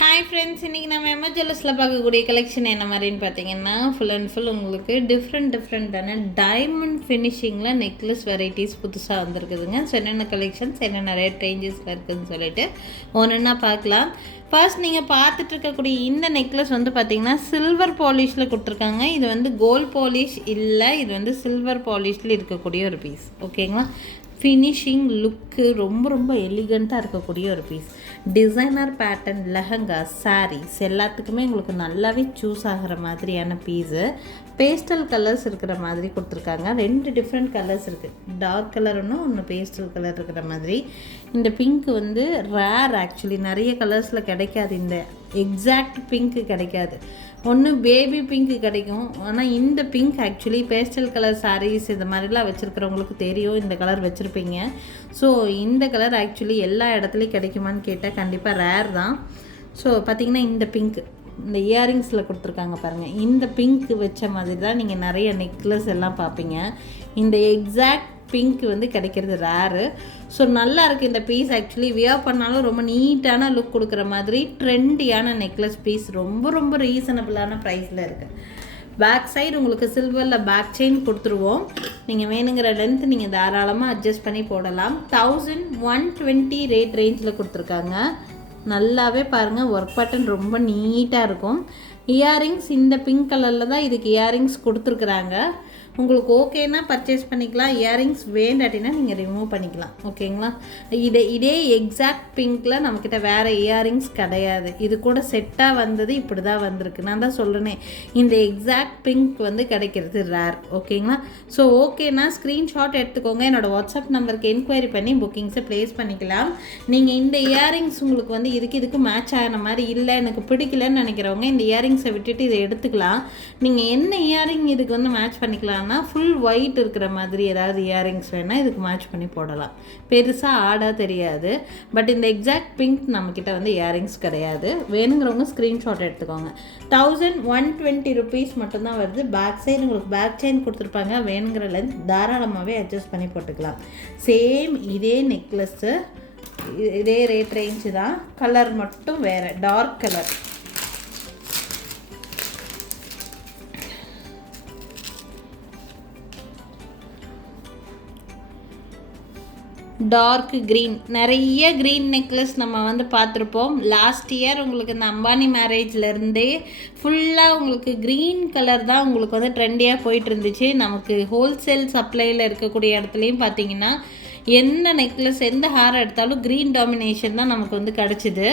Hi friends, இன்றைக்கி நம்ம எம்ஜிஎல்எஸில் பார்க்கக்கூடிய கலெக்ஷன் என்ன மாதிரின்னு பார்த்தீங்கன்னா ஃபுல் அண்ட் ஃபுல் உங்களுக்கு டிஃப்ரெண்ட்டான டைமண்ட் ஃபினிஷிங்கில் நெக்லஸ் வெரைட்டிஸ் புதுசாக வந்திருக்குதுங்க. ஸோ என்னென்ன கலெக்ஷன்ஸ் என்னென்ன ரேட் ரேஞ்சஸில் இருக்குதுன்னு சொல்லிட்டு ஒன்றுன்னா பார்க்கலாம். ஃபர்ஸ்ட் நீங்கள் பார்த்துட்டு இருக்கக்கூடிய இந்த நெக்லஸ் வந்து பார்த்திங்கன்னா சில்வர் பாலிஷில் கொடுத்துருக்காங்க. இது வந்து கோல்ட் பாலிஷ் இல்லை, இது வந்து சில்வர் பாலிஷில் இருக்கக்கூடிய ஒரு பீஸ். ஓகேங்களா, ஃபினிஷிங் லுக்கு ரொம்ப எலிகண்ட்டாக இருக்கக்கூடிய ஒரு piece. Designer pattern lehenga sarees எல்லாத்துக்குமே உங்களுக்கு நல்லாவே சூஸ் ஆகிற மாதிரியான பீஸு. பேஸ்டல் கலர்ஸ் இருக்கிற மாதிரி கொடுத்துருக்காங்க. 2 டிஃப்ரெண்ட் கலர்ஸ் இருக்குது, டார்க் கலர் ஒன்று பேஸ்டல் கலர் இருக்கிற மாதிரி. இந்த பிங்க் வந்து ரேர், ஆக்சுவலி நிறைய கலர்ஸில் கிடைக்காது. இந்த எக்ஸாக்ட் பிங்க்கு கிடைக்காது. ஒன்று பேபி பிங்க்கு கிடைக்கும், ஆனால் இந்த pink actually pastel colour sarees இது மாதிரிலாம் வச்சுருக்கிறவங்களுக்கு தெரியும், இந்த கலர் வச்சுருப்பீங்க. ஸோ இந்த கலர் ஆக்சுவலி எல்லா இடத்துலையும் கிடைக்குமான்னு கேட்டால் கண்டிப்பாக ரேர் தான். ஸோ பார்த்திங்கன்னா இந்த பிங்க் இந்த இயரிங்ஸில் கொடுத்துருக்காங்க பாருங்கள், இந்த பிங்க் வச்ச மாதிரி தான் நீங்கள் நிறைய நெக்லஸ் எல்லாம் பார்ப்பீங்க. இந்த எக்ஸாக்ட் பிங்க் வந்து கிடைக்கிறது ரேரு. ஸோ நல்லா இருக்குது இந்த பீஸ். ஆக்சுவலி வியர் பண்ணாலும் ரொம்ப நீட்டான லுக் கொடுக்குற மாதிரி ட்ரெண்டியான நெக்லஸ் பீஸ். ரொம்ப ரீசனபிளான ப்ரைஸில் இருக்குது. பேக் சைடு உங்களுக்கு சில்வரில் பேக் செயின் கொடுத்துருவோம். நீங்கள் வேணுங்கிற லென்த் நீங்கள் தாராளமாக அட்ஜஸ்ட் பண்ணி போடலாம். 1120 ரேட் ரேஞ்சில் கொடுத்துருக்காங்க. நல்லாவே பாருங்கள், ஒர்க் பேட்டர்ன் ரொம்ப நீட்டாக இருக்கும். இயரிங்ஸ் இந்த பிங்க் கலரில் தான் இதுக்கு இயரிங்ஸ் கொடுத்துருக்குறாங்க. உங்களுக்கு ஓகேனா பர்ச்சேஸ் பண்ணிக்கலாம், இயரிங்ஸ் வேண்டாட்டினா நீங்கள் ரிமூவ் பண்ணிக்கலாம். ஓகேங்களா, இதே எக்ஸாக்ட் பிங்க்கில் நம்மக்கிட்ட வேறு இயரிங்ஸ் கிடையாது. இது கூட செட்டாக வந்தது இப்படி தான் வந்திருக்கு. நான் தான் சொல்கிறேனே, இந்த எக்ஸாக்ட் பிங்க் வந்து கிடைக்கிறது ரேர். ஓகேங்களா, ஸோ ஓகேனா ஸ்க்ரீன்ஷாட் எடுத்துக்கோங்க. என்னோடய வாட்ஸ்அப் நம்பருக்கு என்கொயரி பண்ணி புக்கிங்ஸை ப்ளேஸ் பண்ணிக்கலாம். நீங்கள் இந்த இயரிங்ஸ் உங்களுக்கு வந்து இதுக்கு மேட்ச் ஆகின மாதிரி இல்லை, எனக்கு பிடிக்கலன்னு நினைக்கிறவங்க இந்த இயரிங்ஸை விட்டுட்டு இதை எடுத்துக்கலாம். நீங்கள் என்ன இயரிங் இதுக்கு வந்து மேட்ச் பண்ணிக்கலாம், ஃபுல் ஒயிட் இருக்கிற மாதிரி ஏதாவது இயரிங்ஸ் வேணால் இதுக்கு மேட்ச் பண்ணி போடலாம். பெருசாக ஆடாக தெரியாது. பட் இந்த எக்ஸாக்ட் பிங்க் நம்மக்கிட்ட வந்து இயரிங்ஸ் கிடையாது. வேணுங்கிறவங்க ஸ்க்ரீன்ஷாட் எடுத்துக்கோங்க. 1120 ருபீஸ் மட்டும்தான் வருது. பேக் சைடு உங்களுக்கு பேக் செயின் கொடுத்துருப்பாங்க. வேணுங்கிற லென்த் தாராளமாகவே அட்ஜஸ்ட் பண்ணி போட்டுக்கலாம். சேம் இதே நெக்லஸ்ஸு, இதே ரேட் ரேஞ்சு தான், கலர் மட்டும் வேறு, டார்க் கலர். டார்க் க்ரீன், நிறைய க்ரீன் நெக்லஸ் நம்ம வந்து பார்த்துருப்போம். லாஸ்ட் இயர் உங்களுக்கு இந்த அம்பானி மேரேஜ்லேருந்தே ஃபுல்லாக உங்களுக்கு க்ரீன் கலர் தான் உங்களுக்கு வந்து ட்ரெண்டியாக போயிட்டு இருந்துச்சு. நமக்கு ஹோல்சேல் சப்ளையில் இருக்கக்கூடிய இடத்துலையும் பார்த்தீங்கன்னா எந்த நெக்லஸ் எந்த ஹார் எடுத்தாலும் க்ரீன் டாமினேஷன் தான் நமக்கு வந்து கிடச்சிது.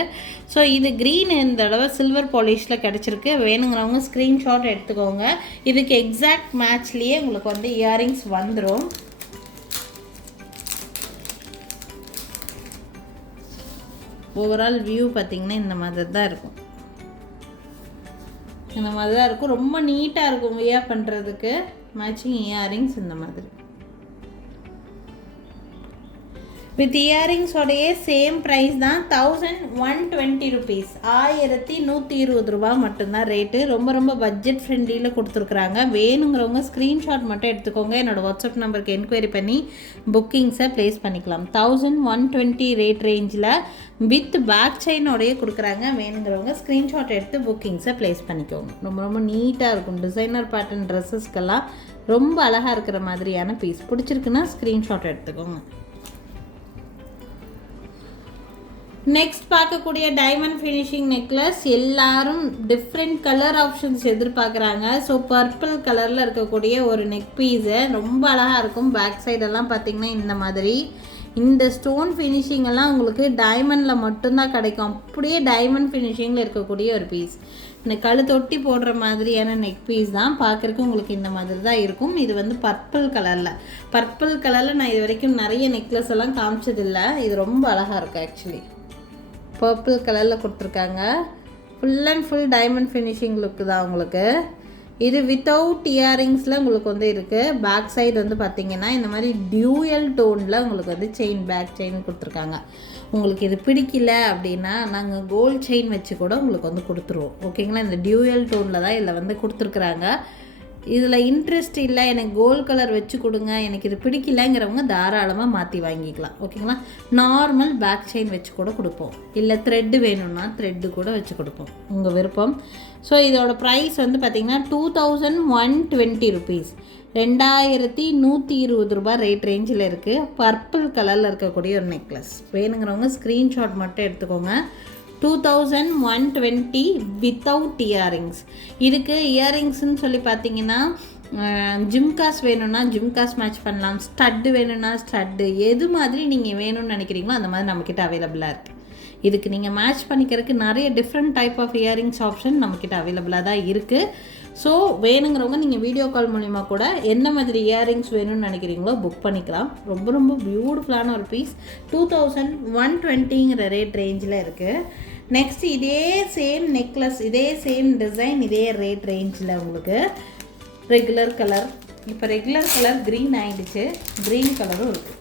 ஸோ இது க்ரீன் இந்த தடவை சில்வர் பாலிஷில் கிடச்சிருக்கு. வேணுங்கிறவங்க ஸ்க்ரீன்ஷாட் எடுத்துக்கோங்க. இதுக்கு எக்ஸாக்ட் மேட்ச்லேயே உங்களுக்கு வந்து இயரிங்ஸ் வந்துடும். ஓவரால் வியூ பார்த்திங்கன்னா இந்த மாதிரி தான் இருக்கும். இந்த மாதிரி தான் இருக்கும். ரொம்ப நீட்டாக இருக்கும் வியர் பண்ணுறதுக்கு. மேட்சிங் இயரிங்ஸ் இந்த மாதிரி வித் இயரிங்ஸோடைய சேம் ப்ரைஸ் தான். 1120 ருபீஸ், 1120 ரூபா மட்டும்தான் ரேட்டு. ரொம்ப பட்ஜெட் ஃப்ரெண்ட்லியில் கொடுத்துருக்குறாங்க. வேணுங்கிறவங்க ஸ்க்ரீன்ஷாட் மட்டும் எடுத்துக்கோங்க. என்னோடய வாட்ஸ்அப் நம்பருக்கு என்கொயரி பண்ணி புக்கிங்ஸை ப்ளேஸ் பண்ணிக்கலாம். 1120 ரேட் ரேஞ்சில் வித் பேக் செயினோடையே கொடுக்குறாங்க. வேணுங்கிறவங்க ஸ்க்ரீன்ஷாட் எடுத்து புக்கிங்ஸை ப்ளேஸ் பண்ணிக்கோங்க. ரொம்ப நீட்டாக இருக்கும். டிசைனர் பேட்டர்ன் ட்ரெஸ்ஸஸ்க்கெல்லாம் ரொம்ப அழகாக இருக்கிற மாதிரியான பீஸ். பிடிச்சிருக்குன்னா ஸ்க்ரீன்ஷாட் எடுத்துக்கோங்க. நெக்ஸ்ட் பார்க்கக்கூடிய டைமண்ட் ஃபினிஷிங் நெக்லஸ். எல்லாரும் டிஃப்ரெண்ட் கலர் ஆப்ஷன்ஸ் எதிர்பார்க்குறாங்க. ஸோ பர்பிள் கலரில் இருக்கக்கூடிய ஒரு நெக் பீஸு ரொம்ப அழகாக இருக்கும். பேக் சைடெல்லாம் பார்த்திங்கன்னா இந்த மாதிரி இந்த ஸ்டோன் ஃபினிஷிங் எல்லாம் உங்களுக்கு டைமண்டில் மட்டும்தான் கிடைக்கும். அப்படியே டைமண்ட் ஃபினிஷிங்கில் இருக்கக்கூடிய ஒரு பீஸ். இந்த கழுத்தொட்டி போடுற மாதிரியான நெக் பீஸ் தான். பார்க்குறக்கு உங்களுக்கு இந்த மாதிரி தான் இருக்கும். இது வந்து பர்பிள் கலரில் நான் இது வரைக்கும் நிறைய நெக்லஸ் எல்லாம் காமிச்சதில்லை. இது ரொம்ப அழகாக இருக்கும். ஆக்சுவலி பர்பிள் கலரில் கொடுத்துருக்காங்க. Full and full diamond finishing look தான் உங்களுக்கு. இது வித்தவுட் இயரிங்ஸில் உங்களுக்கு வந்து இருக்குது. பேக் சைடு வந்து பார்த்திங்கன்னா இந்த மாதிரி டியூயல் டோனில் உங்களுக்கு வந்து செயின், பேக் செயின் கொடுத்துருக்காங்க. உங்களுக்கு இது பிடிக்கல அப்படின்னா நாங்கள் கோல்ட் செயின் வச்சு கூட உங்களுக்கு வந்து கொடுத்துருவோம். ஓகேங்களா, இந்த டியூயல் டோனில் தான் இதில் வந்து கொடுத்துருக்குறாங்க. இதில் இன்ட்ரெஸ்ட் இல்லை, எனக்கு கோல்டு கலர் வச்சு கொடுங்க, எனக்கு இது பிடிக்கலங்கிறவங்க தாராளமாக மாற்றி வாங்கிக்கலாம். ஓகேங்களா? நார்மல் பேக் செயின் வச்சு கூட கொடுப்போம், இல்லை த்ரெட்டு வேணும்னா த்ரெட்டு கூட வச்சு கொடுப்போம், உங்கள் விருப்பம். ஸோ இதோட ப்ரைஸ் வந்து பார்த்திங்கன்னா 2120 ருபீஸ், 2120 ரூபாய் ரேட் ரேஞ்சில் இருக்குது. பர்பிள் கலரில் இருக்கக்கூடிய ஒரு நெக்லஸ் வேணுங்கிறவங்க ஸ்க்ரீன்ஷாட் மட்டும் எடுத்துக்கோங்க. 2120 வித்தவுட் இயரிங்ஸ். இதுக்கு இயரிங்ஸ்ன்னு சொல்லி பார்த்தீங்கன்னா ஜிம்காஸ் வேணும்னா ஜிம்காஸ் மேட்ச் பண்ணலாம், ஸ்டட்டு வேணும்னா ஸ்டட்டு, எது மாதிரி நீங்கள் வேணும்னு நினைக்கிறீங்களோ அந்த மாதிரி நம்மக்கிட்ட அவைலபிளாக இருக்குது. இதுக்கு நீங்கள் மேட்ச் பண்ணிக்கிறதுக்கு நிறைய different type of earrings option நம்மக்கிட்ட அவைலபிளாக தான் இருக்குது. ஸோ வேணுங்கிறவங்க நீங்கள் வீடியோ கால் மூலிமா கூட என்ன மாதிரி இயரிங்ஸ் வேணும்னு நினைக்கிறீங்களோ புக் பண்ணிக்கலாம். ரொம்ப ரொம்ப பியூட்டிஃபுல்லான ஒரு பீஸ். 2120ங்கிற ரேட் ரேஞ்சில் இருக்குது. நெக்ஸ்ட் இதே சேம் நெக்லஸ், இதே சேம் டிசைன், இதே ரேட் ரேஞ்சில் உங்களுக்கு ரெகுலர் கலர். இப்போ ரெகுலர் கலர் க்ரீன் ஆகிடுச்சு, க்ரீன் கலரும் இருக்குது.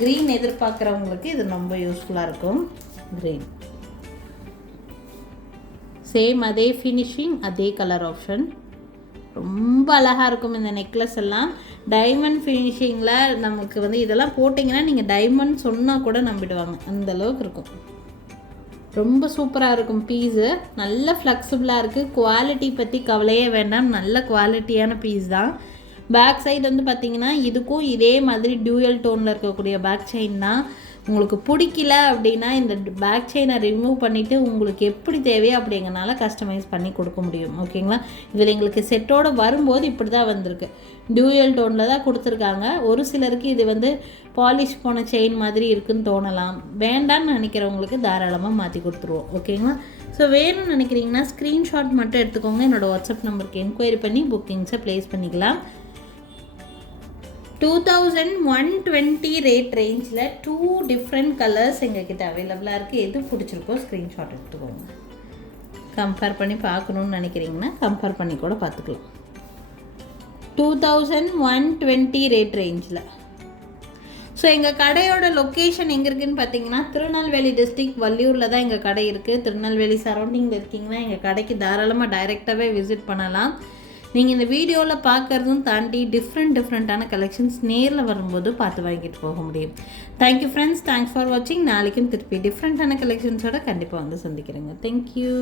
க்ரீன் எதிர்பார்க்குறவங்களுக்கு இது ரொம்ப யூஸ்ஃபுல்லாக இருக்கும். க்ரீன் சேம் அதே ஃபினிஷிங், அதே கலர் ஆப்ஷன், ரொம்ப அழகாக இருக்கும். இந்த நெக்லஸ் எல்லாம் டைமண்ட் ஃபினிஷிங்கில் நமக்கு வந்து இதெல்லாம் போட்டிங்கன்னா நீங்கள் டைமண்ட் சொன்னால் கூட நம்பிடுவாங்க, அந்தளவுக்கு இருக்கும். ரொம்ப சூப்பராக இருக்கும் பீஸு, நல்ல ஃப்ளெக்சிபிளாக இருக்குது. குவாலிட்டி பற்றி கவலையே வேண்டாம், நல்ல குவாலிட்டியான பீஸ் தான். பேக் சைடு வந்து பார்த்திங்கன்னா இதுக்கும் இதே மாதிரி டியூயல் டோனில் இருக்கக்கூடிய பேக் செயின் தான். உங்களுக்கு பிடிக்கல அப்படின்னா இந்த பேக் செயினை ரிமூவ் பண்ணிவிட்டு உங்களுக்கு எப்படி தேவையோ அப்படி எங்களால் கஸ்டமைஸ் பண்ணி கொடுக்க முடியும். ஓகேங்களா? இதில் எங்களுக்கு செட்டோடு வரும்போது இப்படி தான் வந்திருக்கு, டியூயல் டோனில் தான் கொடுத்துருக்காங்க. ஒரு சிலருக்கு இது வந்து பாலிஷ் போன செயின் மாதிரி இருக்குதுன்னு தோணலாம், வேண்டான்னு நினைக்கிறவங்களுக்கு தாராளமாக மாற்றி கொடுத்துருவோம். ஓகேங்களா? ஸோ வேணும்னு நினைக்கிறீங்கன்னா ஸ்க்ரீன்ஷாட் மட்டும் எடுத்துக்கோங்க, என்னோடய வாட்ஸ்அப் நம்பருக்கு என்கொயரி பண்ணி புக்கிங்ஸை ப்ளேஸ் பண்ணிக்கலாம். 2120 ரேட் ரேஞ்சில் 2 டிஃப்ரெண்ட் கலர்ஸ் எங்ககிட்ட அவைலபிளாக இருக்குது. எது பிடிச்சிருக்கோ ஸ்க்ரீன்ஷாட் எடுத்துக்கோங்க. கம்பேர் பண்ணி பார்க்கணுன்னு நினைக்கிறீங்கன்னா கம்பேர் பண்ணி கூட பார்த்துக்கலாம். 2120 ரேட் ரேஞ்சில். ஸோ எங்கள் கடையோட லொக்கேஷன் எங்கே இருக்குதுன்னு பார்த்தீங்கன்னா திருநெல்வேலி டிஸ்ட்ரிக்ட் வள்ளியூரில் தான் எங்கள் கடை இருக்குது. திருநெல்வேலி சரௌண்டிங்கில் இருக்கீங்கன்னா எங்கள் கடைக்கு தாராளமாக டைரெக்டாகவே விசிட் பண்ணலாம். நீங்கள் இந்த வீடியோவில் பார்க்குறதும் தாண்டி டிஃப்ரெண்ட்டான கலெக்ஷன்ஸ் நேரில் வரும்போது பார்த்து வாங்கிட்டு போக முடியும். தேங்க்யூ ஃப்ரெண்ட்ஸ், தேங்க்ஸ் ஃபார் வாட்சிங். நாளைக்கும் திருப்பி டிஃப்ரெண்ட்டான கலெக்ஷன்ஸோட கண்டிப்பாக வந்து சந்திக்கிறேங்க. தேங்க்யூ.